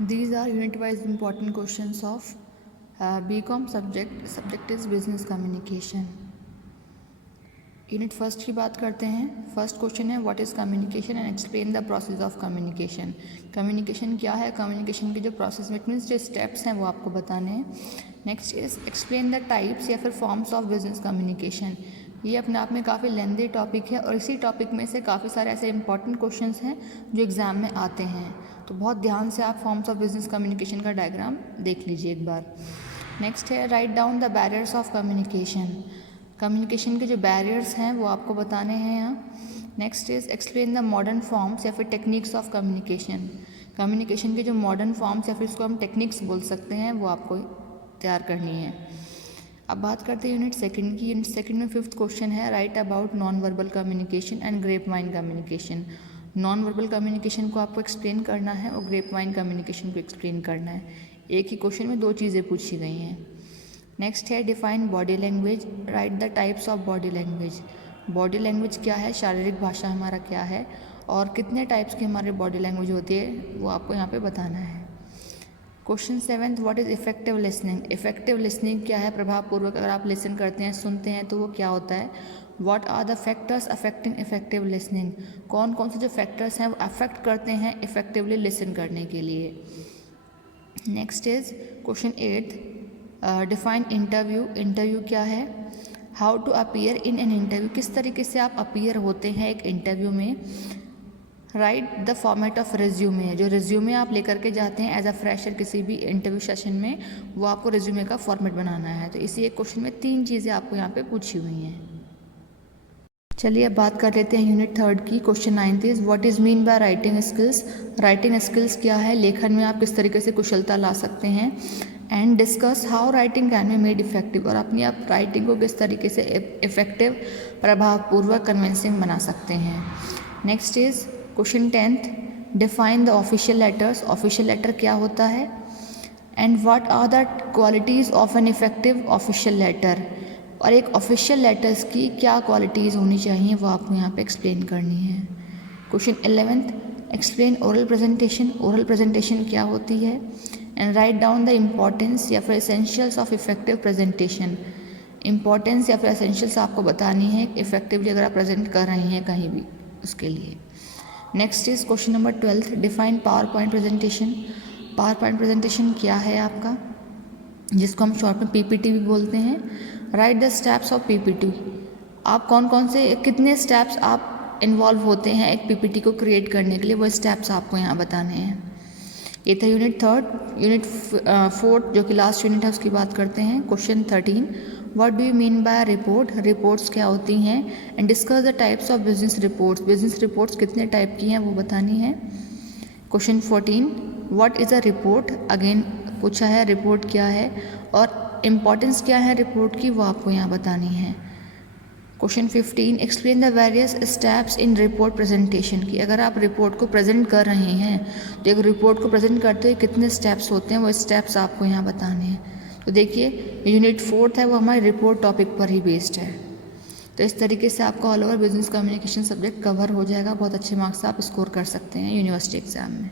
These are unit-wise important questions of BCom subject. Subject is business communication. Unit first की बात करते हैं. First question है what is communication and explain the process of communication. Communication क्या है, communication के जो प्रोसेस इट मीन्स जो स्टेप्स हैं वो आपको बताने हैं. Next is explain the types या फिर फॉर्म्स ऑफ बिजनेस कम्युनिकेशन. ये अपने आप में काफ़ी लेंदी टॉपिक है और इसी टॉपिक में से काफ़ी सारे ऐसे इंपॉर्टेंट क्वेश्चंस हैं जो एग्ज़ाम में आते हैं. तो बहुत ध्यान से आप फॉर्म्स ऑफ बिजनेस कम्युनिकेशन का डायग्राम देख लीजिए एक बार. नेक्स्ट है write down the barriers of communication. Communication के जो बैरियर्स हैं वो आपको बताने हैं यहाँ. Next is explain the modern forms या फिर टेक्निक्स ऑफ कम्युनिकेशन. कम्युनिकेशन के जो मॉडर्न फॉर्म्स या फिर इसको हम टेक्निक्स बोल सकते हैं वो आपको तैयार करनी है. अब बात करते हैं यूनिट सेकंड की. यूनिट सेकंड में फिफ्थ क्वेश्चन है right about non verbal communication and grep vine communication. Non verbal communication को आपको एक्सप्लेन करना है और ग्रेप वाइन कम्युनिकेशन को एक्सप्लेन करना है. एक ही क्वेश्चन में दो चीज़ें पूछी गई हैं. नेक्स्ट है define body language. Right the types of body language. Body language क्या है, शारीरिक भाषा हमारा क्या है और कितने टाइप्स की हमारी बॉडी लैंग्वेज होती है वो आपको यहाँ पे बताना है. Question seventh what is effective listening. Effective listening क्या है, प्रभावपूर्वक अगर आप लिसन करते हैं, सुनते हैं तो वो क्या होता है. What are the factors affecting effective listening. कौन कौन से जो फैक्टर्स हैं वो अफेक्ट करते हैं इफेक्टिवली लिसन करने के लिए. Next is question eighth define interview. Interview क्या है. How to appear in an interview. किस तरीके से आप अपीयर होते हैं एक इंटरव्यू में. Right the format of resume. जो रिज्यूमे आप लेकर के जाते हैं एज अ फ्रेशर किसी भी इंटरव्यू सेशन में वो आपको रिज्यूमे का फॉर्मेट बनाना है. तो इसी एक क्वेश्चन में तीन चीज़ें आपको यहाँ पे पूछी हुई हैं. चलिए अब बात कर लेते हैं यूनिट थर्ड की. Question ninth is what is mean by writing skills. Writing skills क्या है, लेखन में आप किस तरीके से कुशलता ला सकते हैं. And discuss how writing can be made effective. और अपनी आप राइटिंग को किस तरीके से इफेक्टिव, प्रभावपूर्वक, कन्विंसिंग बना सकते हैं. Next is question tenth define the official letters. Official letter क्या होता है. And what are the qualities of an effective official letter. और एक ऑफिशियल लेटर्स की क्या क्वालिटीज़ होनी चाहिए वो आपको यहाँ पे एक्सप्लेन करनी है. Question 11th explain oral presentation. Oral presentation क्या होती है. And write down the importance या फिर essentials of effective presentation. Importance या फिर एसेंशियल्स आपको बतानी है इफेक्टिवली अगर आप प्रेजेंट कर रहे हैं कहीं भी उसके लिए. Next is question number 12th define power point presentation. Power point presentation क्या है आपका, जिसको हम शॉर्ट में पीपीटी भी बोलते हैं. Right the steps of PPT. आप कौन कौन से कितने स्टेप्स आप इन्वॉल्व होते हैं एक पीपीटी को क्रिएट करने के लिए, वो स्टेप्स आपको यहाँ बताने हैं. ये था यूनिट थर्ड. यूनिट फोर्थ जो कि लास्ट यूनिट है उसकी बात करते हैं. Question 13 what do you mean by report. Reports क्या होती हैं. And discuss the types of business reports. Business reports कितने टाइप की हैं वो बतानी है. Question 14 what is a report. Again पूछा है रिपोर्ट क्या है और इम्पॉर्टेंस क्या है रिपोर्ट की वो आपको यहाँ बतानी है. Question 15 explain the various steps in report presentation की. अगर आप रिपोर्ट को प्रेजेंट कर रहे हैं तो एक रिपोर्ट को प्रेजेंट करते हुए कितने स्टेप्स होते हैं वो स्टेप्स आपको यहाँ बताने हैं. तो देखिए यूनिट फोर्थ है वो हमारे रिपोर्ट टॉपिक पर ही बेस्ड है. तो इस तरीके से आपका all over business communication subject cover हो जाएगा. बहुत अच्छे मार्क्स आप स्कोर कर सकते हैं यूनिवर्सिटी एग्जाम में.